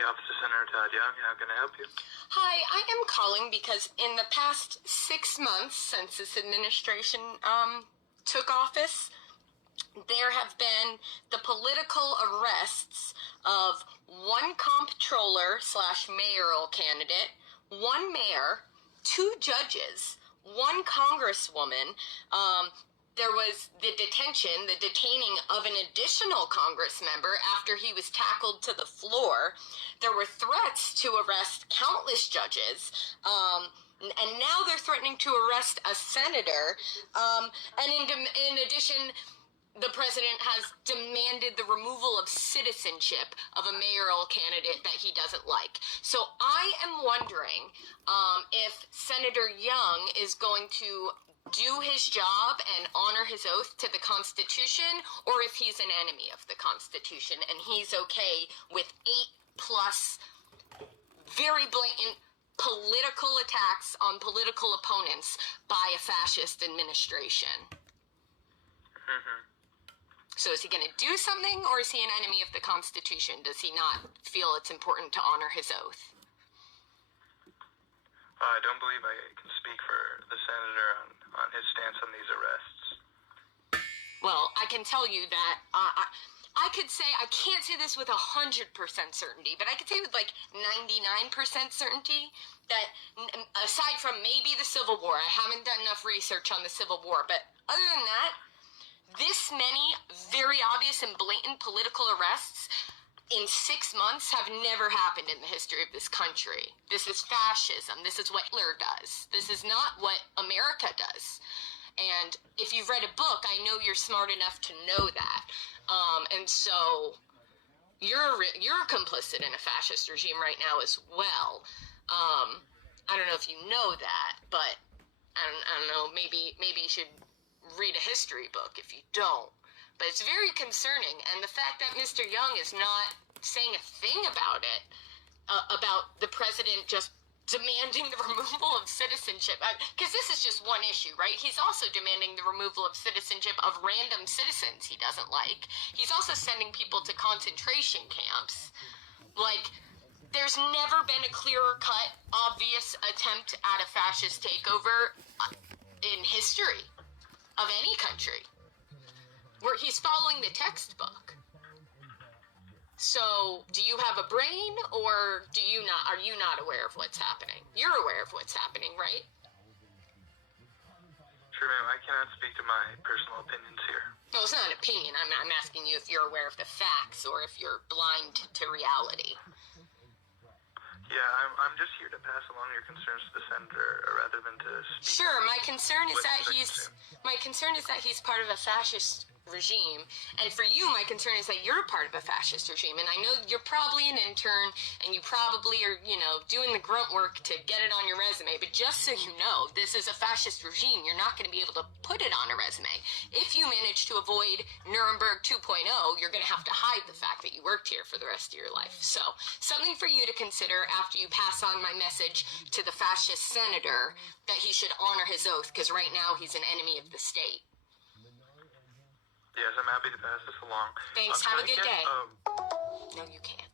the Office of Senator Todd Young. How can I help you? Hi, I am calling because in the past 6 months since this administration took office, there have been the political arrests of one comptroller / mayoral candidate, one mayor, 2 judges, one congresswoman. There was the detaining of an additional Congress member after he was tackled to the floor. There were threats to arrest countless judges. And now they're threatening to arrest a senator. And in addition, the president has demanded the removal of citizenship of a mayoral candidate that he doesn't like. So I am wondering if Senator Young is going to do his job and honor his oath to the Constitution, or if he's an enemy of the Constitution and he's okay with 8+ very blatant political attacks on political opponents by a fascist administration. Mm-hmm. So is he going to do something, or is he an enemy of the Constitution? Does he not feel it's important to honor his oath? I don't believe I can speak for the senator on his stance on these arrests. Well, I can tell you that I could say, I can't say this with 100% certainty, but I could say with like 99% certainty that aside from maybe the Civil War, I haven't done enough research on the Civil War, but other than that, this many very obvious and blatant political arrests in 6 months have never happened in the history of this country. This is fascism. This is what Hitler does. This is not what America does. And if you've read a book, I know you're smart enough to know that. And so you're complicit in a fascist regime right now as well. I don't know if you know that, but I don't know, maybe you should read a history book if you don't. But it's very concerning, and the fact that Mr. Young is not saying a thing about it, about the president just demanding the removal of citizenship, because this is just one issue, right? He's also demanding the removal of citizenship of random citizens he doesn't like. He's also sending people to concentration camps. Like, there's never been a clearer-cut, obvious attempt at a fascist takeover in history of any country, where he's following the textbook. So, do you have a brain, or do you not? Are you not aware of what's happening? You're aware of what's happening, right? Sure, ma'am. I cannot speak to my personal opinions here. No, it's not an opinion. I'm asking you if you're aware of the facts, or if you're blind to reality. Yeah, I'm just here to pass along your concerns to the senator, rather than to speak. Sure, my concern is that he's part of a fascist regime, and for you, my concern is that you're part of a fascist regime. And I know you're probably an intern, and you probably are, doing the grunt work to get it on your resume. But just so you know, this is a fascist regime. You're not going to be able to put it on a resume. If you manage to avoid Nuremberg 2.0, you're going to have to hide the fact that you worked here for the rest of your life. So, something for you to consider after you pass on my message to the fascist senator that he should honor his oath, because right now he's an enemy of the state. Yes, I'm happy to pass this along. Thanks. Have a good day. No, you can't.